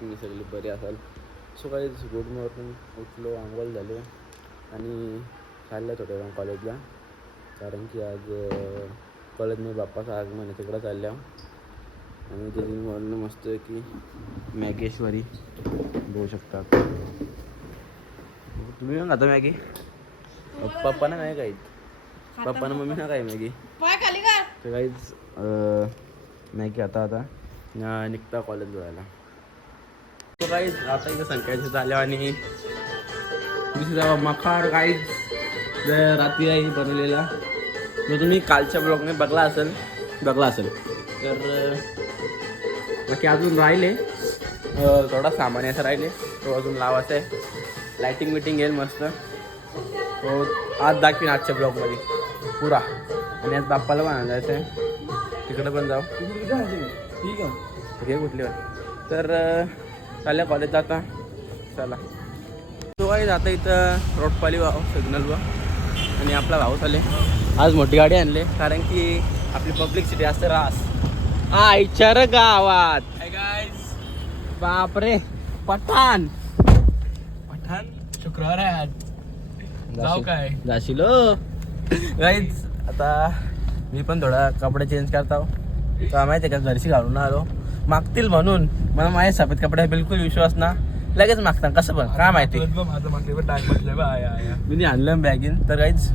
तुम्ही सगळे बरे असाल. सो काही गुड मॉर्निंग उठलो आंघोळ झाले आणि चाललं थोड्या वेळा कॉलेजला कारण की आज कॉलेजमध्ये बाप्पाचं आगमन आहे तिकडं चालल्या. आणि त्याची म्हणणं मस्त आहे की मॅगेश्वरी बघू शकता. तुम्ही पण खाता मॅगी? पप्पा ना नाही काही. पप्पा ना मम्मी ना काय मॅगी. तर काहीच मॅगी आता. आता निघता कॉलेजला जायला. तो काहीच आता इथं संख्याचे झाले आणि मखार काहीच रात्री आई बनवलेला जो तुम्ही कालच्या ब्लॉगने बघला असेल. बघला असेल. तर बाकी अजून राहिले. थोडा सामान असं राहिले. तो अजून लावायचा आहे. लाईटिंग बिटिंग येईल मस्त. तो आज दाखवीन आजच्या ब्लॉगमध्ये पुरा. आणि आज बाप्पाला पण आणायचं आहे. तिकडे पण जाऊ. ठीक आहे. कुठली तर चालल्या कॉलेज जाता चला. तो काही जाता इथं रोडपाली भाऊ सिग्नल वा आणि आपला भाऊ चाले आज मोठी गाडी आणली. कारण की आपली पब्लिक सिटी असते रास. हा इचार गावात. बापरे. पठाण. पठाण? शुक्रवार आहे आज. जाऊ काय? जाशील गाईज आता मी पण थोडा कपडे चेंज करता तर माहिती आहे का घरशी घालून आलो. मागतील म्हणून. मला माझ्या सफेद कपडे बिलकुल विश्वास ना. लगेच मागता कसं पण काय माहिती? मी आणलं बॅगीन तर काहीच.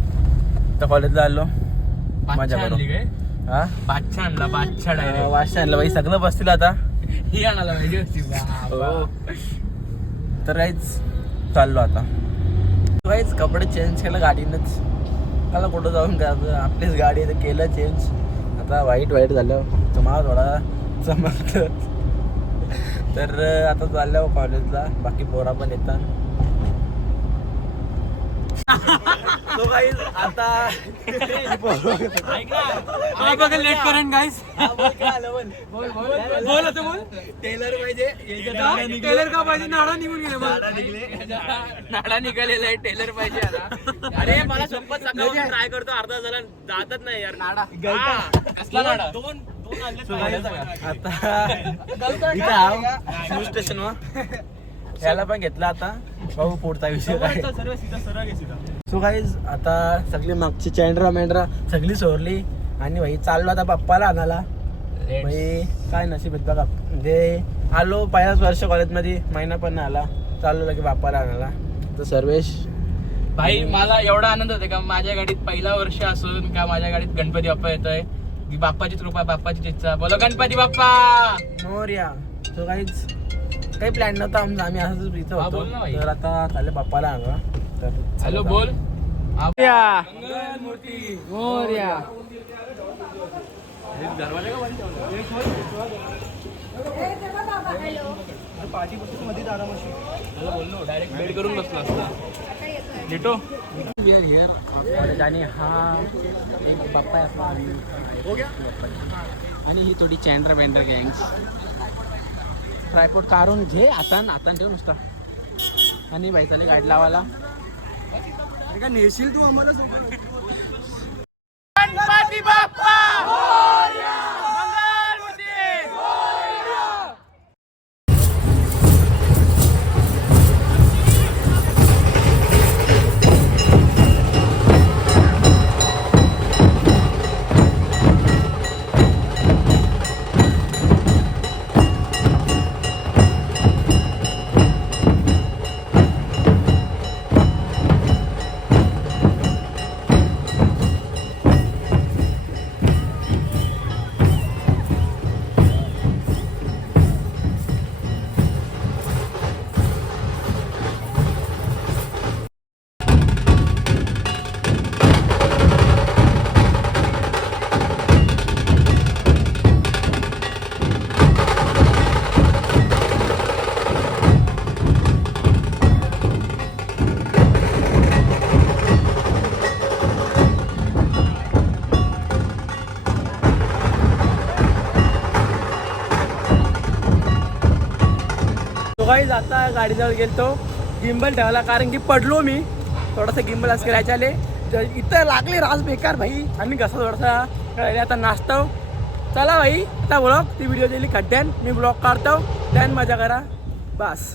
तर कॉलेजला आलो. बादशा माझ्या काय? हा? बादशा आणला बादशा डायरेक्ट वाशी आणलं बाई सगळं बसतील आता. ही आणायला पाहिजे बाबा. तर काहीच. चाललो आता. काहीच कपडे चेंज केलं गाडीनंच. मला कुठं जाऊन करायचं आपलीच गाडी केलं चेंज आता वाईट वाईट झालं. तर मला थोडा चमकलं तर आता चाललो कॉलेजला बाकी पोरा पण येतात. तो आता बघा लेट करेन गाईस बोल आता बोल. टेलर पाहिजे टेलर का पाहिजे? नाडा निघून गेले नाडा निघालेला आहे टेलर पाहिजे आता. अरे मला सोबत ट्राय करतो अर्धा जरा जातच नाही यार. नाडा. कसला नाडा? दोन आता इथं आहो. स्टेशन वर. याला पण घेतला आता. भाऊ पुढचा विषय काय. सो गाईज आता सगळी मागची चॅन्ड्रा मेंड्रा सगळी सोरली. आणि भाई चाललो आता पप्पाला आणायला. भाई काय नशीब आहेत बघा. म्हणजे आलो पहिल्याच वर्ष कॉलेजमध्ये महिना पण नाही आला. चाललो लगे बाप्पाला आणायला. तर सर्वेश. भाई मला एवढा आनंद होतो का? माझ्या गाडीत पहिला वर्ष असून का माझ्या गाडीत गणपती बाप्पा येतोय? की बाप्पाची कृपा बाप्पाची इच्छा. बोलो गणपती बाप्पा! मोर्या तो काहीच काही प्लॅन नव्हता आमचा आम्ही असंच इथं हा, होतो. बोल ना भाई. तर आता चालले बाप्पाला आणा तर हॅलो बोल. मोर्या! डायरेक्ट बेड करून बसला असता. हिअर हिअर आणि हा एक बाप्पा आहे आपला. आणि ही थोडी चॅन्ड्रा बँड्रा गँग्स. ट्रायपोर्ट काढून घे आता आता ठेव नुसता. आणि बाई चालेल गाडी लावायला. नेशील तू आम्हाला तो आता गाडीजवळ गेलतो. गिंबल ठेवला कारण की पडलो मी. थोडासा गिंबल असं करायचे आले. तर इथं लागले रास बेकार भाई. आणि घसा थोडासा आता नाचतो. चला भाई आता ब्लॉग ती व्हिडिओ दिली खड्ड्यान. मी ब्लॉग काढतो. त्यान मजा करा. बस.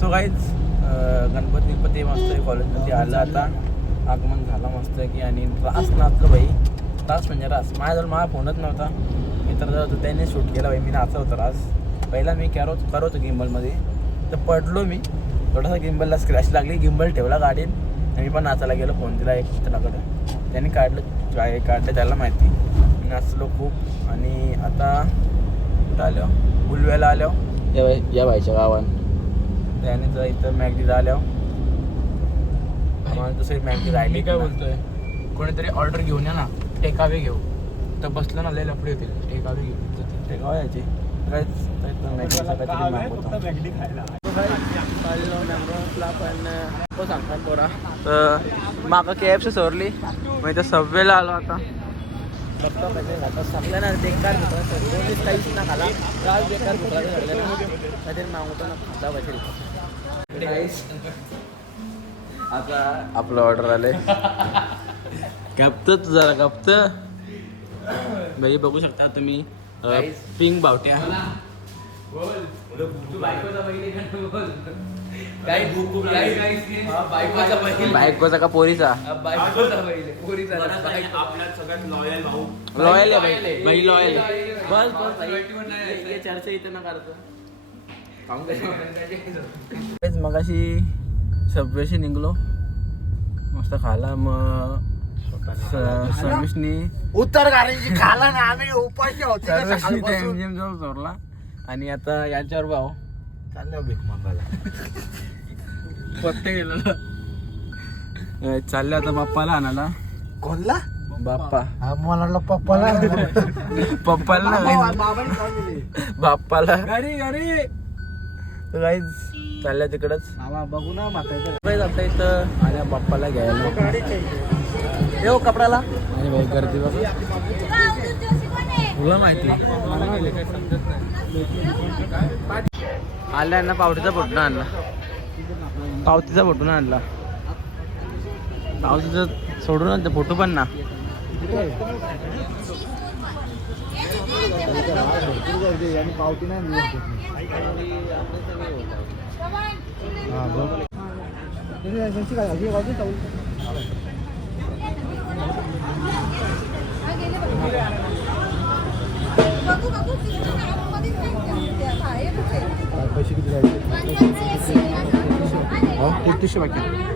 सो काहीच uh, गणपती गणपती मस्त कॉलेजमध्ये आलं आता. आगमन झालं मस्त की आणि त्रास नाचलो भाई. त्रास म्हणजे रास माझ्याजवळ माझा फोनच नव्हता. मित्र जर होतो त्याने शूट केला भाई. मी नाचा होतो रास. पहिला मी कॅरो करत होतो गिंबलमध्ये तर पडलो मी. थोडासा गिंबलला स्क्रॅच लागली. गिंबल ठेवला गाडीत. आणि मी पण नाचायला गेलो. फोन दिला एक मित्राकडे. त्याने काढलं काय काढलं त्याला माहिती. मी नाचलो खूप. आणि आता कुठं आलो? उलव्याला आलो. या बाई या बाईच्या गावात त्याने जर इथं मॅगडी झाल्यावर आम्हाला दुसरी मॅगडी राहिली काय बोलतोय? कोणीतरी ऑर्डर घेऊन या ना. टेकावे घेऊ. तर बसलं ना लय लफडे होतील. टेकावे घेऊ. गाव यायची. तर मागं के एफ सी सोरली मग इथं सबवेला आलो आता. ना बेकार काहीच ना खाला. मागवतो ना खाता पाहिजे. आता आपलं ऑर्डर आले कॅप्तच जरा कॅप्त भाई बघू शकता तुम्ही पिंक बावट्या. बायकोचा का? पोरीचा? लॉयल भाऊ. लॉयल लॉयल बस बस चर्चा इथं ना करतो. तेच सबवेशी निघलो. मस्त खाला मग सर्व्हिसनी उत्तर गाडीची खाला ना आम्ही उपाशी होतो सर्व्हिसनी एमजीएम जवळ चोरला आणि आता याच्यावर भाऊ चाललो भीक मागायला पत्ते चालले आता बाप्पाला आणायला. कोणला? बाप्पा. मला पप्पाला. पप्पाला नाही, बाबाने खाऊन गाईज चालल्या तिकडच. बघू ना Guys, आता इथं आल्या बाप्पाला घ्यायला. येऊ कपड्याला. आणि भाई गर्दी बघा. तुला माहिती. आल्या ना पावटीचा फोटो आणला. पावतीचा फोटो ना आणला. पावतीचा सोडून आणते फोटो पण ना. आणि पावती नाही हा चालू पैसे किती जायचे कितीशे बाकी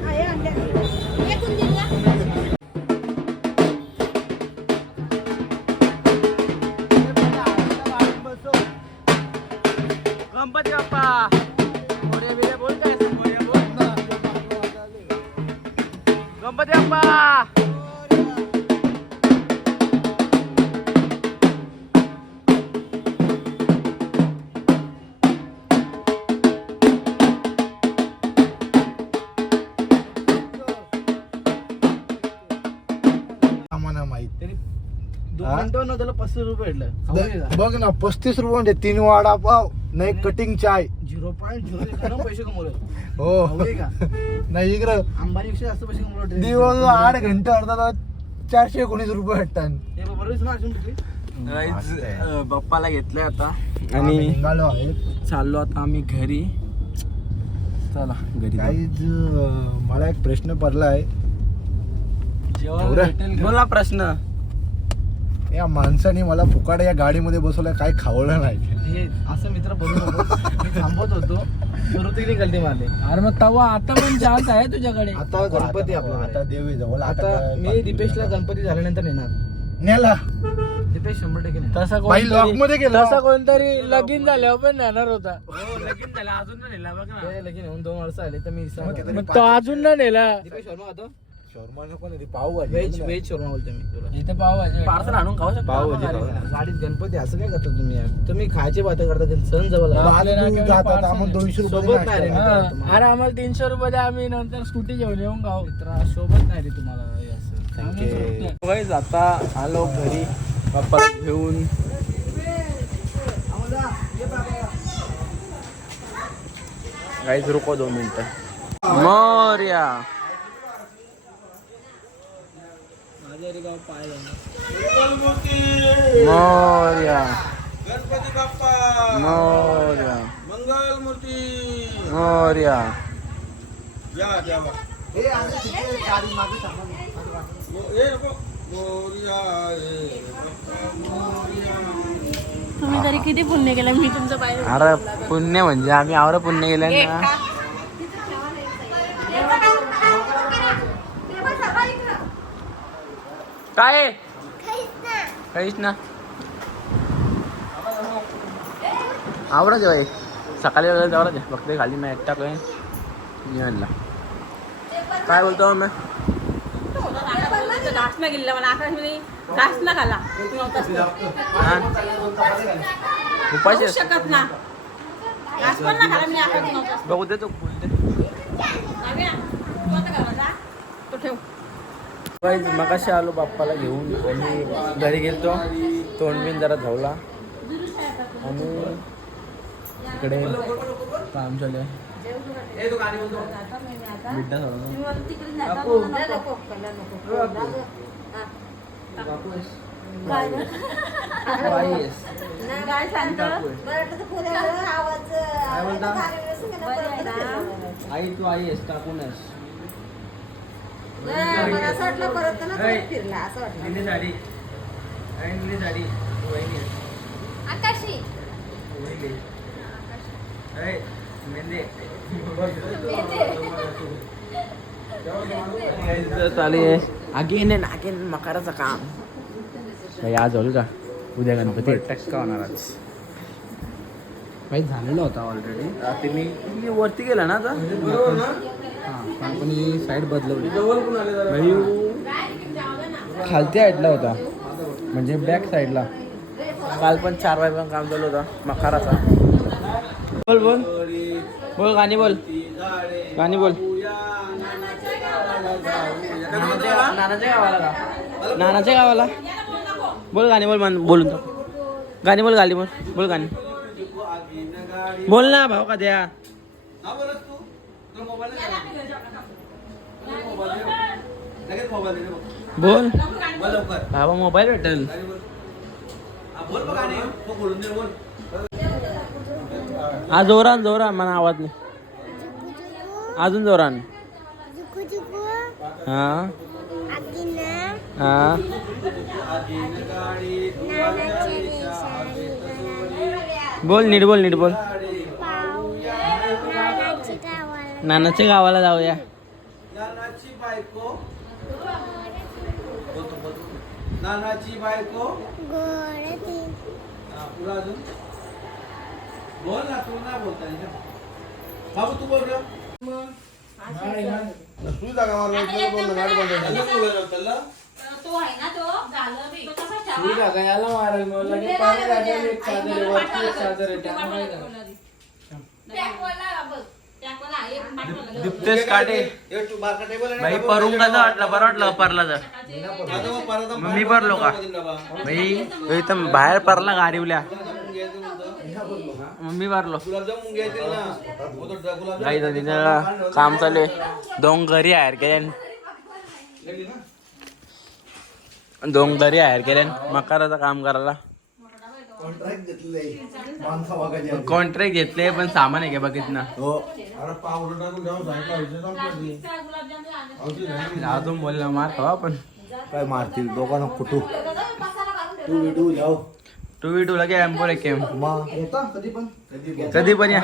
बघ ना पस्तीस रुपये तीन वडापाव नाही कटिंग चाय. झिरो पॉईंट झिरो पैसे कमवले. हो. का? नाही इकडं. अंबानीपेक्षा जास्त पैसे कमवले दिवस आठ घंटे अर्धा तास चारशे एकोणीस रुपये भेटतात. हे बरोबर ना अजून तिथे Guys, अं, बाप्पाला घेतलंय आता. आणि निघालो आहे. चाललो आता आम्ही घरी. चला घरी. काहीच मला एक प्रश्न पडला आहे? बोला प्रश्न. या माणसाने मला फुकाड या गाडीमध्ये बसवलं काय खावलं नाही. हे असं मित्र बोलू नको. मी थांबत होतो. ऋतिकने गलती मारली. अरे मग तवा आता पण चान्स आहे तुझ्याकडे. आता गणपती आपल्याकडे. आता देवी जवळ आता मी दीपेशला गणपती झाल्यानंतर नेणार. नेला. दीपेश शंभर टक्के नेणार. तसा बाई लॉक कोणतरी मध्ये गेला. तसा कोणतरी लगीन झाल्यावर पण नेणार होता. लगीन झालं. अजून नाही नेला बघ ना. ते लगीन होऊन दोन वर्ष आले तर मी? मग तो अजून ना नेला. दीपेश शर्मा होतो? शोरमा नको ना ती व्हेज शर्मा बोलतो मी. तुला. इथे पाव भाजी पार्सल आणून खाऊ शकतो. पाव भाजी गाडीत. खाऊ. गाडीत गणपती असं काय करता तुम्ही? यार तुम्ही खायचे बात करता की सण जवळ आला. जातात पार्सल दोनशे रुपये सोबत नाही रे. मित्र. हा. अरे आम्हाला तीनशे रुपये द्या आम्ही नंतर स्कूटी घेऊन येऊन गाव. मित्रा सोबत नाही रे तुम्हाला हे असं. आम्ही आता आलो घरी. बाप्पाला घेऊन. गाईज रुको दोन मिनिटं. मोर्या. मोर्या। गणपती बाप्पा। मोर्या। मंगल मूर्ती। या देवा हे. हे मोरया. तुम्ही तरी किती पुण्य केलं? मी तुमचं पाहिजे अरे पुण्य म्हणजे आम्ही आवर पुण्य केलं ना. काय आहे? काहीच ना आवडा जेव्हा. सकाळी वगैरे जावं दे फक्त खाली मी एकटा काय आणला काय बोलतो मी घास ना गेलेला मला आकाश खाला? उपाशी? शकत ना खाला मी आकाश बघू दे तो बोलते तू. तो ठेव गाईज मगाशी आलो बाप्पाला घेऊन आणि घरी गेलतो तोंड बिन जरा धावला आणि इकडे काम चालू आहे बिड्डा झाला काय सांगतो आई तू आई आहेस टाकून आहेस निली साडी आई निली साडी वहिनी आहेस. आकाशी. वहिनी. ऐ, मेंदे. चालू आहे. अगेन अँड अगेन मकाराचं काम. भाई आज होईल का उद्या गणपती. टक्का होणार आज. काही झालेला होता ऑलरेडी मी वरती गेला ना आता? साईड बदलवली. खालती साईडला होता. म्हणजे बॅक साईडला काल पण चार वाजेपर्यंत काम चालू होता. मकाराचा बोल बोल. बोल गाणी बोल. गाणी बोल. नानाच्या गावाला का नानाच्या गावाला? बोल गाणी बोल मान बोलून. गाणी बोल गाणी बोल. बोल गाणी. बोल ना भाऊ का द्या. तुला मोबाईल नाही का? मोबाईल दे. लगेच मोबाईल दे रे बघ. बोल. बोल लवकर. बाबा मोबाईल भेटेल. बोल. हा, बघ गाणी. तो बोलून दे बोल. हा जोरान जोरान मला आवाज नाही. अजून जोरान. हा. हा. बोल नीट बोल नीट बोल. नानाच्या गावाला जाऊया. नानाची बायको. नानाची बायको. पुढं अजून? बोल ना तू नाही बोलता ना. बाबू तू बोल तू जागा मारला इकडे बोल ना, गाडी बंद आहे. बोलत होता त्याला. तो आहे ना तो झालं बी. तो तसाच ठेवा. सुई टाका याला मारेल मग लगेच पाणी टाकेल एक चादर आहे, वरती एक चादर आहे त्यामुळे काय करायचं? टॅकवाला बघ. टॅकवाला एक पाठवलं. दिप्तेश काटे भाई डबा परून मध्ये कसं वाटलं? बरं वाटलं परला तर. मग मी परलो का? भाई इथं बाहेर परला का गुलाबजामुन घ्यायचं मम्मी भरलो. गुलाबजामुन घ्यायचे काही तिथं काम चालू आहे. दोन घरी हायर केल्यान दोन घरी हायर केल्यान मकाराचं काम करायला. कॉन्ट्रॅक्ट घेतले पण सामान आहे का बघित ना? हो. अरे टाकून विषय संपला. अजून बोलला मार हवा पण. काय मारतील दोघांना कुठू? ठेव. तू व्हिडिओ जाऊ. टू वी टू लगे एम्पोर एक येता कधी पण? कधी या.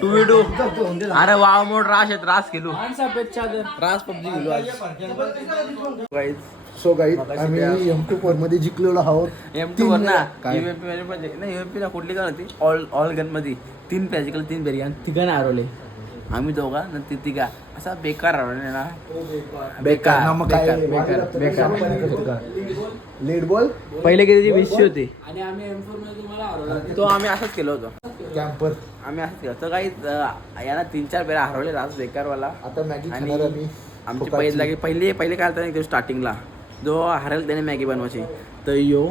टू वी टू अरे वाव मोड रास आहे रास केलो. रास पबजी गेलो सो गाईज आम्ही एम टू फोरमध्ये जिंकलेलो आहोत. एम टू वर ना काय? युएमपी मध्ये पण जिंक- नाही युएमपी ला कुठली गन होती? ऑल ऑल गनमध्ये. तीन फॅजिकल तीन बेरी आणि तिघांना हरवले आम्ही दोघा आणि ती तिघा. असा बेकार हरवले ना. बेकार. ना मग काय? बेकार बेकार बेकार. लेट बॉल पहिले किती वीसशे होते? आणि आम्ही एम फोरमध्ये तुम्हाला हरवला. तो आम्ही असंच केलं होतं. कॅम्पर आम्ही असंच केलं तर काही याला तीन चार बेरा हरवले राज बेकारवाला. आता मॅगी आणि खाणार आम्ही. आमची फुकटची. पहिली पहिले पहिले काय होतं ना स्टार्टिंगला जो हरेल त्याने मॅगी बनवायची. तर यो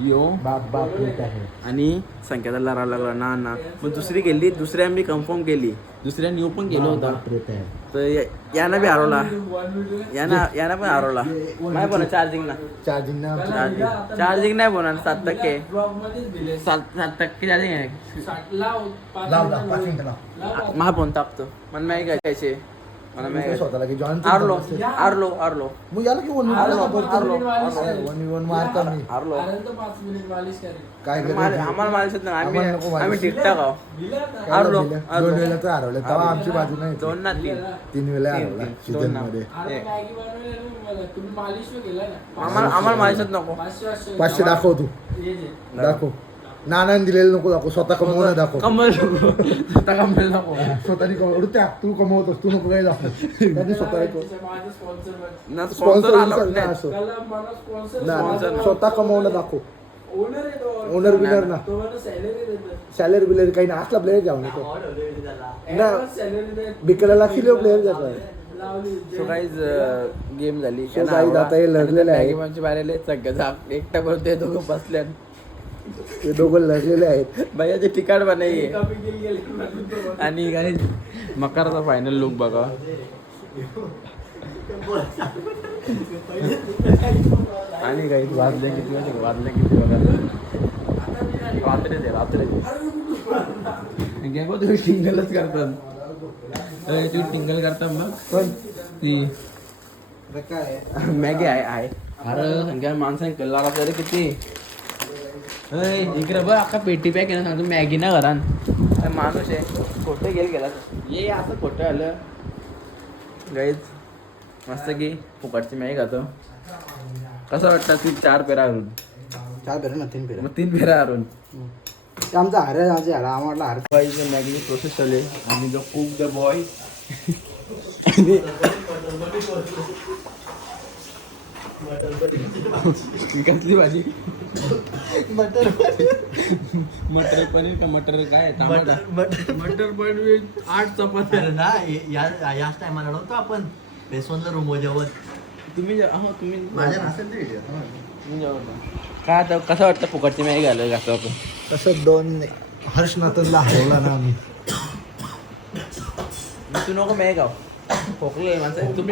यो बाप बाप येत आहे. आणि संख्याचा लढा लागला ना ना. मग दुसरी गेली दुसऱ्या मी कन्फर्म केली. दुसऱ्या न्यू पण गेलो होता. तर या- यानं बी हरवला. यानं यानं पण हरवला. नाही बोला चार्जिंग ना चार्जिंग ना चार्जिंग चार्जिंग नाही बोलणार सात टक्के. सात सात टक्के चार्जिंग आहे. मला फोन तापतो. मॅगी खायचे काय स्वतःला की जॉईन आरलो आरलो आरलो. मग याला की वन आरलो आरलो. आरलो. वन वन मारता मी. आरलो. मिनिटं. तर पाच मिनिट मालिश करेल. काय माल- करायचं? आम्हाला माणसात नाही. आम्हाला नको आम्ही. आम्ही ठीकठाक आहो दिलं आता. काय आरलो, दिलं? आरलो. दोन वेळेला तर हरवलं तेव्हा आमची बाजू नाही दोन ना तीन. तीन वेळा तीन, हरवला तीन. दोन ना. मध्ये. अरे मॅगी बनवली ना तुम्ही मालिश ना. आम्हाला आम्हाला नको. पाचशे पाचशे. पाचशे दाखव तू. ये जे. दाखव. नानाने दिलेलं नको दाखव स्वतः कमवणं दाखव कमल स्वतः कमल नको स्वतःनी कमव त्या तू कमवतोस तू नको काय दाखव त्यांनी स्वतः ना स्पॉन्सर स्पॉन्सर आला नाही. असो ना. स्वतः कमवणं दाखव ओनर आहे तो ओनर बिनर ना सॅलरी बिलरी काही ना असला प्लेअर जाऊ नको ना बिकायला लागतील प्लेअर लावली सो काहीच गेम झाली So guys, आता हे लढलेले आहे. मॅगी बाहेर एकटा बोलतो ते दोघं बसल्या ते दोघं लढलेले आहेत. भैयाचे कमी गेल गेले. आणि काही मकरचा फायनल लुक बघा. आणि काही वाजले किती वाजले? वाजले किती बघा. रात्री ते रात्री घ्या तुम्ही टिंगलच करतात. अरे, तुम्ही टिंगल करता मग पण ती. मॅगी आहे आहे. अरे संख्या माणसाने कल्ला रे किती? इकडे बघ अख्खा पेटी पॅक आहे ना सांगतो मॅगी ना घरान माणूस आहे. खोटं गेल गेला ये असं खोटं आलं. गाईच मस्त की फुकटची मॅगी खातो. कसं वाटतं ती चार पेरा हरून? चार फेर ना तीन फेर मग तीन पेरा हरून. आमचा हार आज हरा आम्हाला हार. बाईचं मॅगी प्रोसेस चालू आहे. आणि द कुक द बॉय कसली भाजी? मटर मटर पनीर का मटर काय? टमाटा मटर पनीर. आठ चपात्या. अरे ना या याच टायमाला नव्हतो आपण. बेसवनला रूम जेवण. तुम्ही हो तुम्ही माझ्या नसेल ते. तुम्ही. काय आता कसं वाटतं फुकटची मॅगी घालू घातलं आपण? तसं दोन हर्षनाथनला हरवला ना आम्ही. तू नको मॅगी गाव खोकले माणसं. तू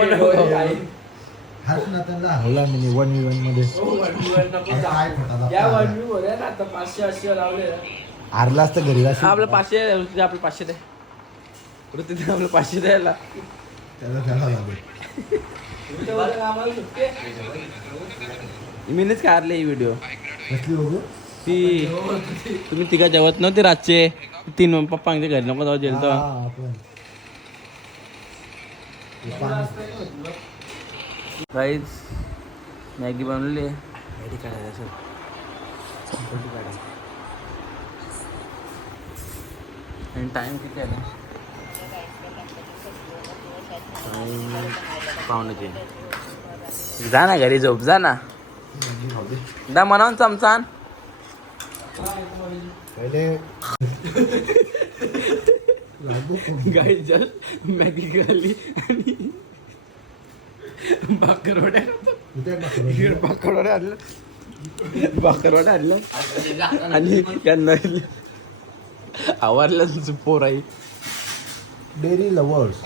पण मी नको होय, खाऊ. आई. हर्षनाथनला हरवला मी वनमध्ये हो, वन वी वन नको जा. काय खोटा या दाखवा. वन वी वर आहे ना आता पाचशे अशी लावले हारला असतं घरी आपलं पाचशे आपलं पाचशे दे ऋतिक आपलं पाचशे द्यायला. मीनेच काढले ही व्हिडिओ ती तुम्ही तिघा जेवत नव्हते रातचे तीन पप्पांच्या घरी नको जाऊ जेलतो काहीच मॅगी बनवली आयडी काढायला सर. आणि टाईम किती आला? Time पावणे तीन. जा ना घरी झोप जा ना. दा. म्हणावून चमचान. गाई जस्ट मॅगी खाल्ली आणि टाकलं. भाकरवड्या आणलं. भाकरवड्या आणलं. आणि त्यांना आवरलं पोराई. Dairy lovers.